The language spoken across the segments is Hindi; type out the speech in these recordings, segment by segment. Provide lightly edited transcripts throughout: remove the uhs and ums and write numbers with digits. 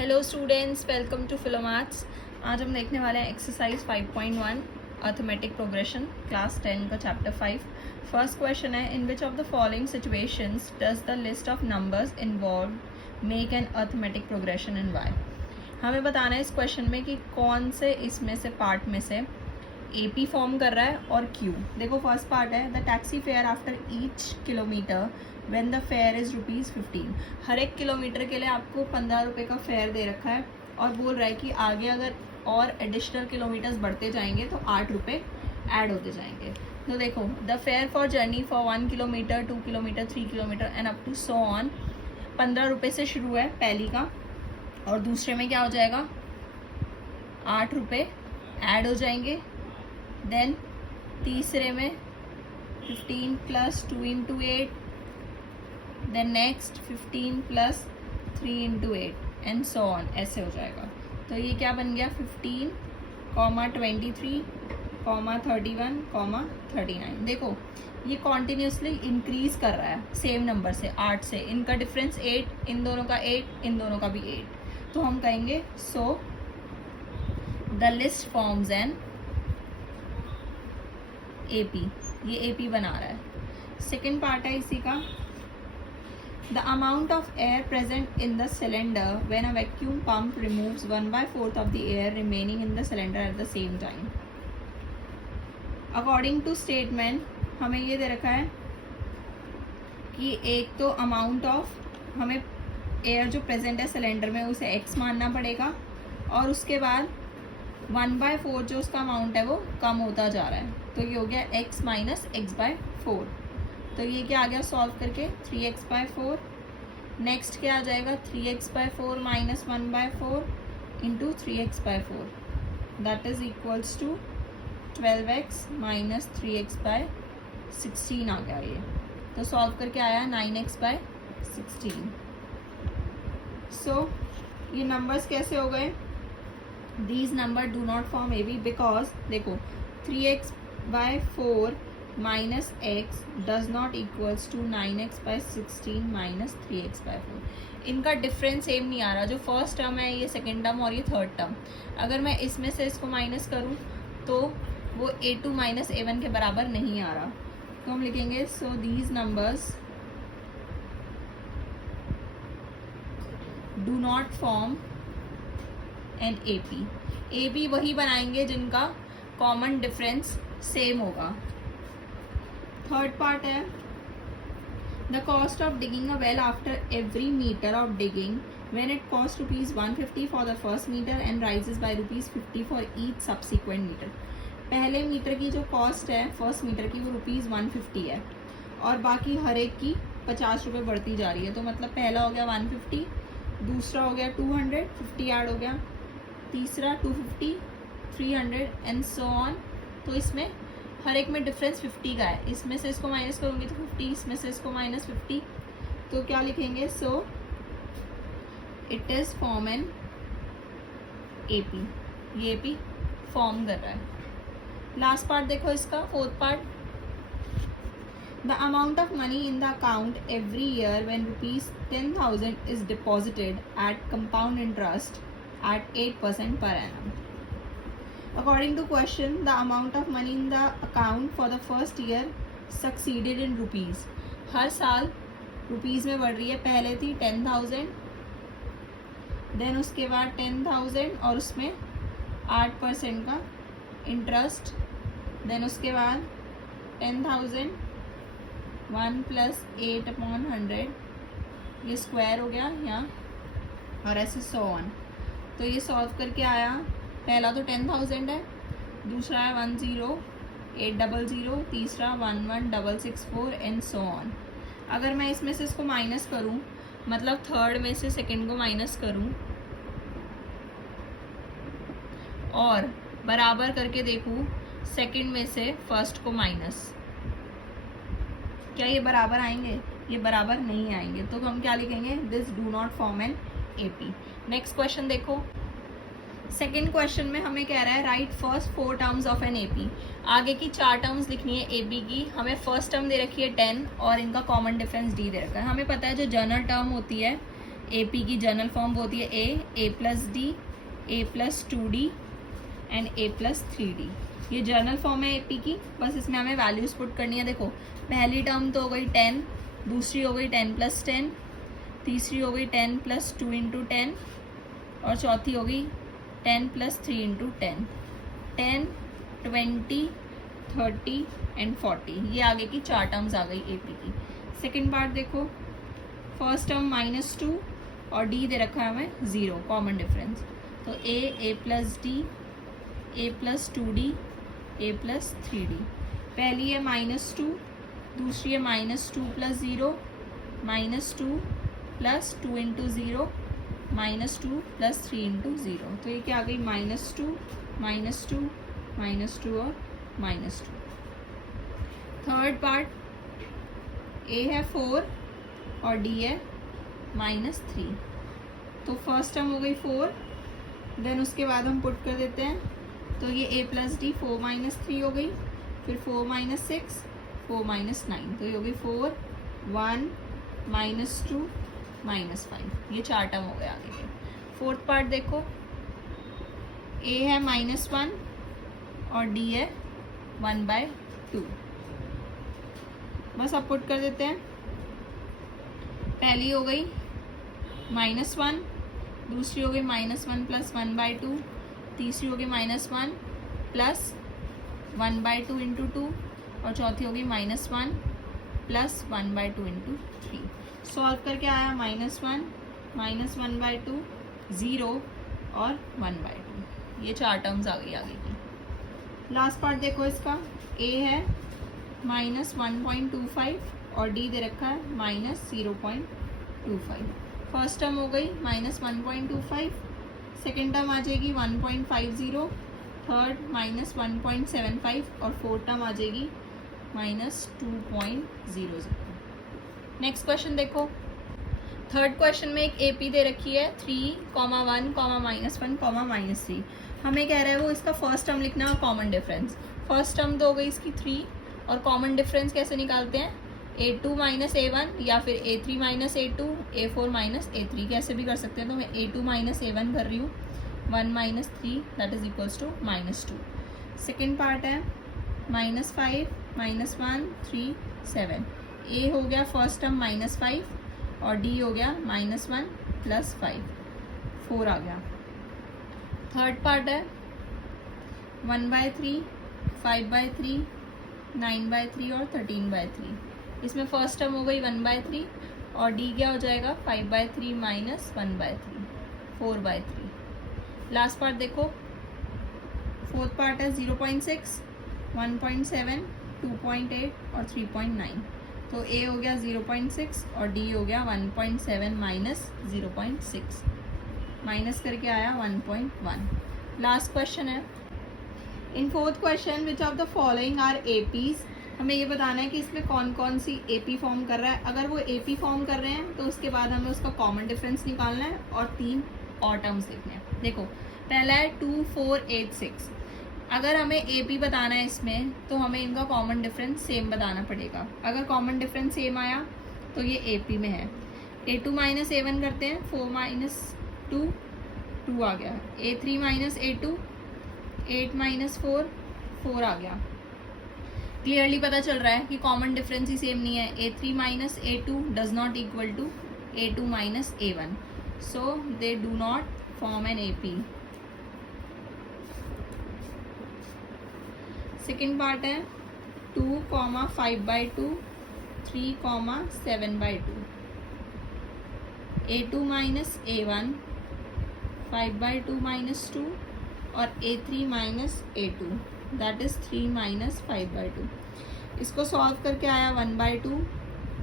Hello students, welcome to Philomaths. आज हम देखने वाले हैं एक्सरसाइज 5.1 अर्थमेटिक प्रोग्रेशन क्लास 10 का चैप्टर 5। फर्स्ट क्वेश्चन है, in which of the following situations does the list of numbers involve make an arithmetic progression and why. हमें बताना है इस क्वेश्चन में कि कौन से इसमें से पार्ट में से AP फॉर्म कर रहा है और Q। देखो फर्स्ट पार्ट है, the taxi fare after each kilometre when the fair is ₹15। हर एक किलोमीटर के लिए आपको 15 रुपये का फेयर दे रखा है और बोल रहा है कि आगे अगर और एडिशनल किलोमीटर्स बढ़ते जाएंगे तो 8 रुपये ऐड होते जाएंगे। तो देखो, the fare for journey for 1 kilometre 2 kilometre 3 kilometre and up to so on 15 रुपये से शुरू है पहली का, और दूसरे में क्या हो जाएगा 8 रुपये ऐड हो जाएंगे। देन तीसरे में 15 plus 2 into 8, then next 15 plus 3 into 8 and so on, ऐसे हो जाएगा। तो ये क्या बन गया 15, 23, 31, 39। देखो ये कॉन्टिन्यूसली इंक्रीज कर रहा है सेम नंबर से 8 से, इनका डिफरेंस 8, इन दोनों का 8, इन दोनों का भी 8। तो हम कहेंगे so the list forms an AP। ये AP बना रहा है। सेकेंड पार्ट है इसी का, the amount of air present in the cylinder when a vacuum pump removes 1/4 of the air remaining in the cylinder at the same time. According to statement हमें ये दे रखा है कि एक तो अमाउंट ऑफ, हमें एयर जो प्रेजेंट है सिलेंडर में उसे x मानना पड़ेगा, और उसके बाद 1/4 जो उसका अमाउंट है वो कम होता जा रहा है। तो ये हो गया x माइनस x/4। तो ये क्या आ गया सॉल्व करके 3x/4। नेक्स्ट क्या आ जाएगा 3x/4 minus 1/4 into 3x/4, that is equals to 12x minus 3x/16 आ गया ये। तो सॉल्व करके आया 9x/16। सो ये नंबर्स कैसे हो गए, these number do not form AB because देखो 3x/4 minus x does not equals to 9x/16 minus 3x/4। इनका डिफरेंस सेम नहीं आ रहा। जो फर्स्ट टर्म है ये सेकेंड टर्म और ये थर्ड टर्म, अगर मैं इसमें से इसको माइनस करूँ तो वो A2 माइनस A1 के बराबर नहीं आ रहा। तो हम लिखेंगे so these numbers do not form and AP वही बनाएंगे जिनका कॉमन डिफरेंस सेम होगा। थर्ड पार्ट है, the cost of digging a well after every metre of digging when it cost ₹150 for the first metre and rises by ₹50 for each subsequent metre. पहले मीटर की जो कॉस्ट है फर्स्ट मीटर की वो ₹150 है, और बाकी हर एक की 50 रुपये बढ़ती जा रही है। तो मतलब पहला हो गया 150, दूसरा हो गया 200, 50 ऐड हो गया, तीसरा 250, 300 एंड सो ऑन। तो इसमें हर एक में डिफरेंस 50 का है। इसमें से इसको माइनस करूँगी तो 50, इसमें से इसको माइनस 50। तो क्या लिखेंगे so it is form an AP। ये AP फॉर्म कर रहा है। लास्ट पार्ट देखो इसका, fourth part, the amount of money in the account every year when ₹10,000 is deposited at compound interest at 8% per annum. According to question, the amount of money in the account for the first year succeeded in rupees। हर साल रुपीज़ में बढ़ रही है। पहले थी 10,000, देन उसके बाद 10,000 और उसमें 8% का इंटरेस्ट, देन उसके बाद 10,000 1 प्लस 8/100, ये स्क्वायर हो गया यहाँ, और ऐसे सो ऑन। तो ये सॉल्व करके आया, पहला तो 10,000 है, दूसरा है 10,800, तीसरा 11,664 एंड सो ऑन। अगर मैं इसमें से इसको माइनस करूँ, मतलब थर्ड में से सेकंड को माइनस करूँ और बराबर करके देखूँ सेकंड में से फर्स्ट को माइनस, क्या ये बराबर आएंगे? ये बराबर नहीं आएंगे। तो हम क्या लिखेंगे, this do not form an AP। Next question देखो, सेकेंड क्वेश्चन में हमें कह रहा है write first 4 terms of an AP। आगे की 4 टर्म्स लिखनी है AP की। हमें फर्स्ट टर्म दे रखी है 10 और इनका कॉमन डिफरेंस D दे रखा है। हमें पता है जो जनरल टर्म होती है ए पी की जनरल फॉर्म होती है A plus D, A plus 2d and A plus 3d। ये जनरल फॉर्म है ए पी की, बस इसमें हमें वैल्यूज पुट करनी है। देखो पहली टर्म तो हो गई 10, दूसरी हो गई 10 प्लस 10, तीसरी हो गई 10 प्लस 2 इंटू 10 और चौथी हो गई 10 प्लस 3 इंटू 10। 10, 20, 30 एंड 40, ये आगे की 4 टर्म्स आ गई ए पी की। सेकेंड पार्ट देखो, फर्स्ट टर्म -2 और डी दे रखा है हमें 0, कॉमन डिफरेंस। तो ए plus D, A plus 2d, A plus 3d। पहली है -2, दूसरी है -2 plus 0, -2 plus 2 into 0, -2 plus 3 into 0। तो ये क्या आ गई -2, -2, -2 और -2। थर्ड पार्ट, ए है 4 और डी है -3। तो फर्स्ट टर्म हो गई 4, देन उसके बाद हम पुट कर देते हैं, तो ये a प्लस डी 4 माइनस 3 हो गई, फिर 4 माइनस 6, 4 माइनस 9, तो ये हो गई 4, 1, -2, -5। ये 4 टर्म हो गए आगे के। फोर्थ पार्ट देखो, a है -1 और d है 1/2। बस अब पुट कर देते हैं। पहली हो गई -1, दूसरी हो गई -1 प्लस 1/2, तीसरी हो गई -1 प्लस 1/2 इंटू 2 और चौथी हो गई -1 प्लस 1/2 इंटू 3। सॉल्व करके आया -1, -1/2, 0 और 1/2। ये 4 टर्म्स आ गई आगे की। लास्ट पार्ट देखो इसका, a है -1.25 और d दे रखा है -0.25। फर्स्ट टर्म हो गई -1.25, सेकेंड टर्म आ जाएगी 1.50, थर्ड -1.75 और फोर्थ टर्म आ जाएगी -2.00। नेक्स्ट क्वेश्चन देखो, थर्ड क्वेश्चन में एक AP दे रखी है 3, -1, -1, -3। हमें कह रहा है वो इसका फर्स्ट टर्म लिखना है, कॉमन डिफरेंस। फर्स्ट टर्म तो हो गई इसकी 3 और कॉमन डिफरेंस कैसे निकालते हैं, a2 माइनस a1 या फिर a3 minus a2, a4 minus a3, कैसे भी कर सकते हैं। तो मैं a2 माइनस a1 कर रही हूँ, 1 minus 3 that is equals to -2। Second part है -5, -1, 3, 7। a हो गया फर्स्ट टर्म -5 और d हो गया -1 प्लस 5, 4 आ गया। थर्ड पार्ट है 1/3, 5/3, 9/3 और 13/3। इसमें फर्स्ट टर्म हो गई 1/3 और d क्या हो जाएगा 5/3 माइनस 1/3, 4/3। लास्ट पार्ट देखो, फोर्थ पार्ट है 0.6, 1.7, 2.8 और 3.9। तो a हो गया 0.6 और d हो गया 1.7 माइनस 0.6, माइनस करके आया 1.1। लास्ट क्वेश्चन है, in fourth question which of the following are APs। हमें ये बताना है कि इसमें कौन कौन सी AP फॉर्म कर रहा है। अगर वो AP फॉर्म कर रहे हैं तो उसके बाद हमें उसका कॉमन डिफरेंस निकालना है और 3 और टर्म्स लिखने हैं। देखो पहला है 2, 4, 8, 6। अगर हमें AP बताना है इसमें तो हमें इनका कॉमन डिफरेंस सेम बताना पड़ेगा। अगर कॉमन डिफरेंस सेम आया तो ये AP में है। a2 माइनस a1 करते हैं, 4 माइनस 2, 2 आ गया। a3 माइनस a2, 8 माइनस 4, 4 आ गया। क्लियरली पता चल रहा है कि कॉमन डिफरेंस ही सेम नहीं है। a3 minus a2 does not equal to a2 minus a1, so they do not form an AP। Second part है 2, 5/2, 3, 7/2। a2 माइनस a1, 5/2 माइनस 2 और a3 minus a2 that is 3 minus 5/2। इसको सॉल्व करके आया 1/2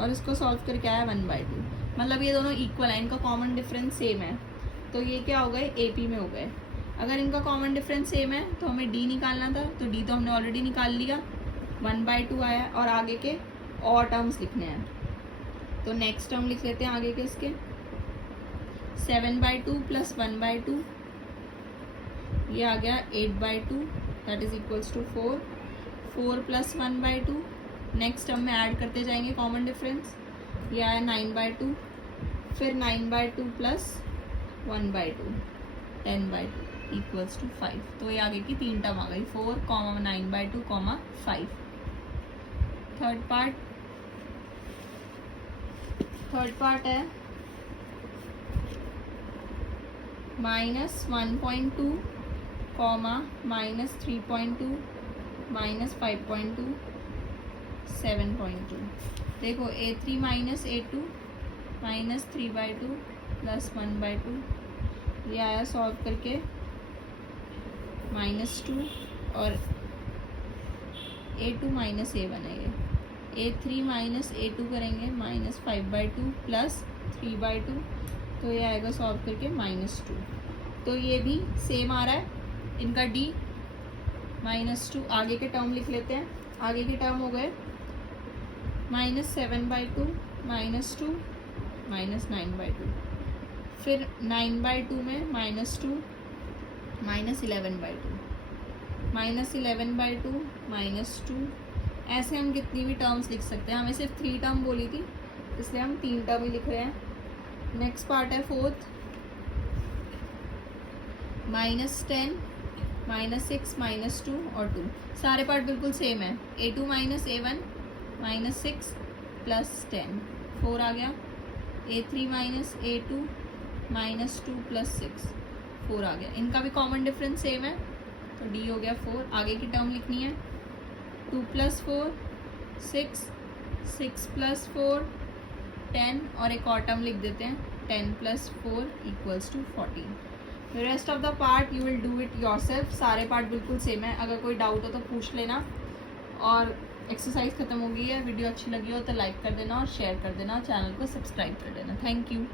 और इसको सॉल्व करके आया 1/2। मतलब ये दोनों इक्वल है, इनका कॉमन डिफरेंस सेम है, तो ये क्या हो गए AP में हो गए। अगर इनका कॉमन डिफरेंस सेम है तो हमें D निकालना था, तो D तो हमने ऑलरेडी निकाल लिया, 1/2 आया और आगे के और टर्म्स लिखने हैं। तो नेक्स्ट टर्म लिख लेते हैं आगे के इसके, 7/2 प्लस 1/2, ये आ गया 8/2 that is equals to 4, 4 plus 1/2। Next term में ऐड करते जाएंगे कॉमन डिफरेंस, ये आया 9/2, फिर 9/2 प्लस 1/2 10/2 इक्वल्स टू 5। तो ये आगे की 3 टर्म आ गई 4, 9/2, 5। थर्ड पार्ट है -1.2, -3.2, -5.2, 7.2। देखो A3 माइनस A2 -3/2 प्लस 1/2, ये आया सॉल्व करके -2, और A2 माइनस A1 है ये। A3 माइनस A2 करेंगे -5/2 प्लस 3/2, तो ये आएगा सॉल्व करके -2। तो ये भी सेम आ रहा है इनका D -2। आगे के टर्म लिख लेते हैं। आगे के टर्म हो गए -7/2 -2 -9/2, फिर 9/2 में -2 -11/2 -11/2 -2। ऐसे हम कितनी भी टर्म्स लिख सकते हैं। हमें सिर्फ 3 टर्म बोली थी इसलिए हम 3 टर्म ही लिख रहे हैं। नेक्स्ट पार्ट है फोर्थ, -10 -6 -2 और 2। सारे पार्ट बिल्कुल सेम है। A2 माइनस A1 -6 प्लस 10 4 आ गया। A3 माइनस A2 -2 प्लस 6 4 आ गया। इनका भी कॉमन डिफरेंस सेम है तो D हो गया 4। आगे की टर्म लिखनी है 2 + 4 6, 6 + 4 10, और एक और टर्म लिख देते हैं 10 + 4 equals to 14। Rest of the part you will do it yourself. सारे पार्ट बिल्कुल सेम है। अगर कोई डाउट हो तो पूछ लेना। और एक्सरसाइज खत्म हो गई है। वीडियो अच्छी लगी हो तो लाइक कर देना और शेयर कर देना, चैनल को सब्सक्राइब कर देना। Thank you.